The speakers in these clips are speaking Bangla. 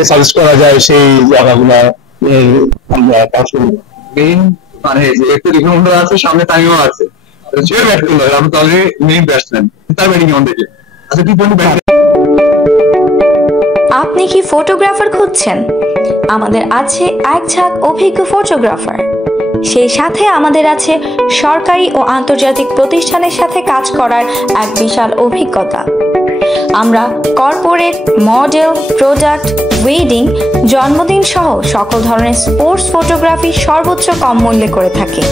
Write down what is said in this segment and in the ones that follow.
কে সাজেস্ট করা যায় সেই জায়গাগুলো আমরা কাজ করবো। মেইন মানে একটু রিকমেন্ডার আছে, সামনে টাইমও আছে, যে ব্যাট করলো আমি তাহলে মেইন ব্যাটসম্যান তার ব্যাটিং অন থেকে। আচ্ছা কি বলবো, আপনি কি ফটোগ্রাফার খুঁজছেন? আমাদের আছে এক ঝাঁক অভিজ্ঞ ফটোগ্রাফার, সেই সাথে আমাদের আছে সরকারি ও আন্তর্জাতিক প্রতিষ্ঠানের সাথে কাজ করার এক বিশাল অভিজ্ঞতা। আমরা কর্পোরেট, মডেল, প্রোডাক্ট, ওয়েডিং, জন্মদিন সহ সকল ধরনের স্পোর্টস ফটোগ্রাফি সর্বোচ্চ কম মূল্যে করে থাকি।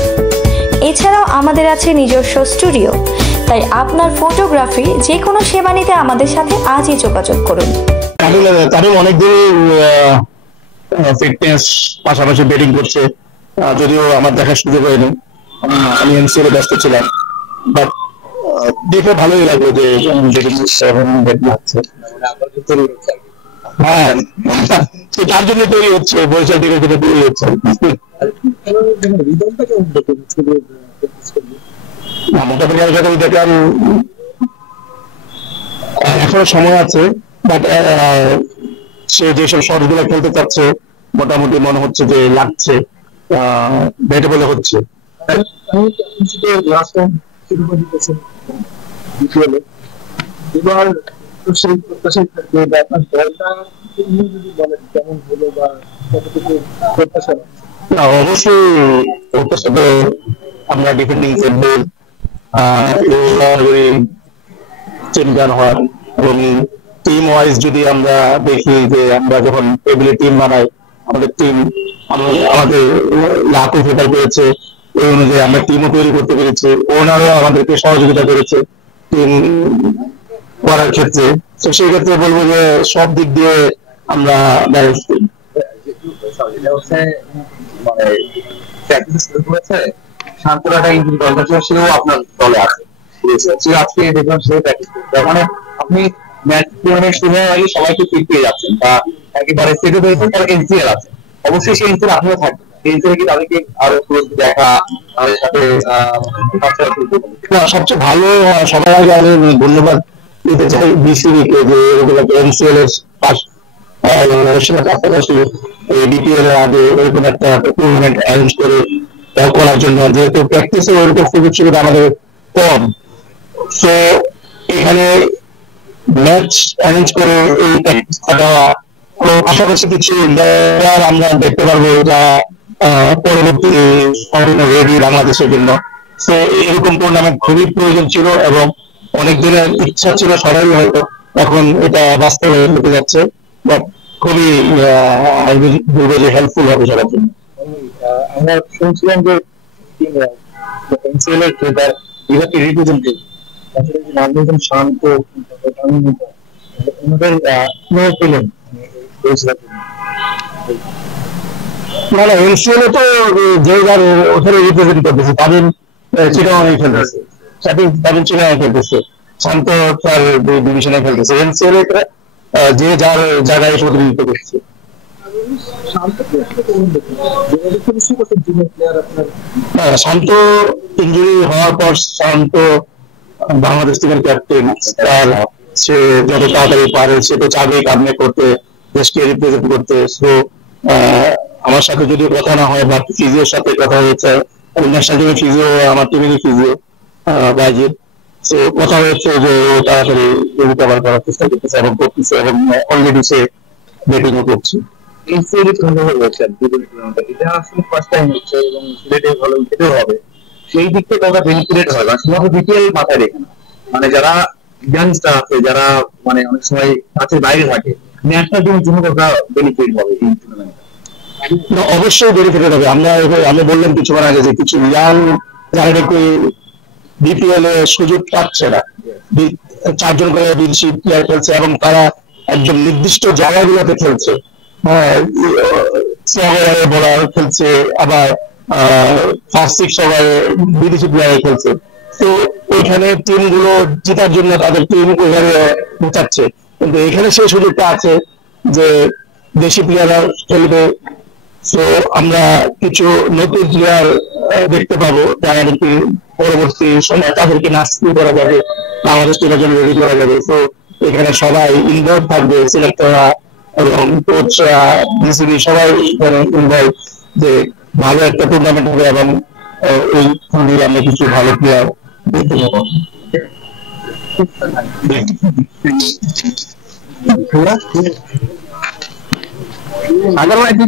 এছাড়াও আমাদের আছে নিজস্ব স্টুডিও। তাই আপনার ফটোগ্রাফি যে কোনো সেবা নিতে আমাদের সাথে আজই যোগাযোগ করুন। তারই অনেকদিন ফিটনেস পাশাপাশি ব্যাটিং করছে, যদিও আমার দেখার সুযোগ হয়নি, আমি এনসিএল এ ব্যস্ত ছিলাম, বাট দেখে ভালোই লাগলো যে হ্যাঁ তার জন্য তৈরি হচ্ছে, বরিশাল টিমের জন্য তৈরি হচ্ছে। মোটামুটি আমি যখন দেখলাম এখনো সময় আছে, বাট সে যেসব শট গুলো খেলতে চাচ্ছে মোটামুটি মনে হচ্ছে যে লাগছে, ব্যাটে বলে হচ্ছে। অবশ্যই আমরা ডিফেন্ডিং চ্যাম্পিয়ন হওয়ার, এবং টিম ওয়াইজ যদি আমরা দেখি যে আমরা যখন টেবিলে টিম বানাই, আমাদের টিম আমাদের লাখ ফেটার করেছে, এই অনুযায়ী আমরা টিমও তৈরি করতে পেরেছি, ওনারও আমাদেরকে সহযোগিতা করেছে টিম করার ক্ষেত্রে। তো সেই ক্ষেত্রে বলবো যে সব দিক দিয়ে আমরা শান্তরাটা ইঞ্জুরি দরকার ছিল, সেও আপনার দলে আছে, আজকে দেখলাম সে প্র্যাকটিস করছে। মানে আপনি ম্যাচ টুর্নামেন্ট শুরু হওয়ার আগে সবাইকে ফিট পেয়ে যাচ্ছেন বা একেবারে সেটে পেয়েছেন, তার এনসিএল আছে, অবশ্যই সেই এনসিএল আপনিও থাকবেন। এনসিএল কি তাদেরকে আরো দেখা, তাদের সাথে সবচেয়ে ভালো। সবার আগে আমি ধন্যবাদ দিতে চাই বিসিবিকে, যে এনসিএল এর পাশাপাশি ডিপিএল এর আগে এরকম একটা টুর্নামেন্ট অ্যারেঞ্জ করে করার জন্য, যেহেতু প্র্যাকটিসে ওরকম সুযোগ সুবিধা আমাদের কম, তো এখানে ম্যাচ অ্যারেঞ্জ করে এই প্র্যাকটিস দেওয়া, পাশাপাশি কিছু আমরা দেখতে পারবো যা পরবর্তী রেডি বাংলাদেশের জন্য। তো এরকম টুর্নামেন্ট খুবই প্রয়োজন ছিল এবং অনেক দিনের ইচ্ছা ছিল সবারই, হয়তো এখন এটা বাস্তবে হতে যাচ্ছে, খুবই হেল্পফুল হবে সবার জন্য। আমরা শুনছিলাম যে রিপ্রেজেন্টেটিভ শান্ত ওনাদের পেলেন না না, এনসিএল তো যে যার ওখানে রিপ্রেজেন্ট করতেছে, তাদের চিটাগাংয়ে খেলতেছে, তাদের চিটাগাংয়ে খেলতেছে, শান্ত তার ডিভিশনে খেলতেছে, এনসিএল যে যার জায়গায় প্রতিনিধিত্ব করছে। শান্ত ইঞ্জুরি হওয়ার পর শান্ত বাংলাদেশ টিমের ক্যাপ্টেন, তার সে যত তাড়াতাড়ি পারে সে তো চাবেই কামনে করতে, দেশকে রিপ্রেজেন্ট করতে। সো আমার সাথে যদিও কথা না হয়, বা ফিজিওর সাথে কথা হয়েছে, ন্যাশনাল টিমের ফিজিও আমার টিমেরই ফিজিও বাইজির, তো কথা হয়েছে যে ও তাড়াতাড়ি রিকভার করার চেষ্টা করতেছে এবং করতেছে, এবং অলরেডি সে ব্যাটিংও করছে। সেই দিক থেকে ওরা বেনিফিটেড হয়, শুধুমাত্র বিপিএল মাথায় রেখে না, মানে যারা ইয়াংস্টার আছে, যারা মানে অনেক সময় কাছের বাইরে থাকে, ন্যাশনাল টিমের জন্য ওরা বেনিফিট হবে এই টুর্নামেন্টে। অবশ্যই বেনিফিটেড হবে। আমি বললাম কিছুক্ষণ আগে যে কিছু ইয়াং যারা নাকি বিপিএল এ সুযোগ পাচ্ছে না, 4 জন করে বিদেশি প্লেয়ার খেলছে এবং তারা একদম নির্দিষ্ট জায়গাগুলোতে খেলছে, বোলার খেলছে, আবার ফার্স্ট 6 ওভারে বিদেশি প্লেয়ার খেলছে। তো ওইখানে টিম গুলো জেতার জন্য তাদের টিম ওইভাবে বোঝাচ্ছে, কিন্তু এখানে সেই সুযোগটা আছে যে দেশি প্লেয়াররা খেলবে। তো আমরা কিছু নতুন প্লেয়ার দেখতে পাবো, যাদেরকে পরবর্তী সময় তাদেরকে নাস্তি করা যাবে, বাংলাদেশ টিমের জন্য রেডি করা যাবে। তো এখানে সবাই ইনভলভ থাকবে, সিলেক্টররা এবং কোচ বিসিবি সবাই এখানে ইনভলভ যে ভালো একটা টুর্নামেন্ট হবে এবং ওই ফুলে আমরা কিছু ভালো প্লেয়ার দেখতে পাবো। Otherwise,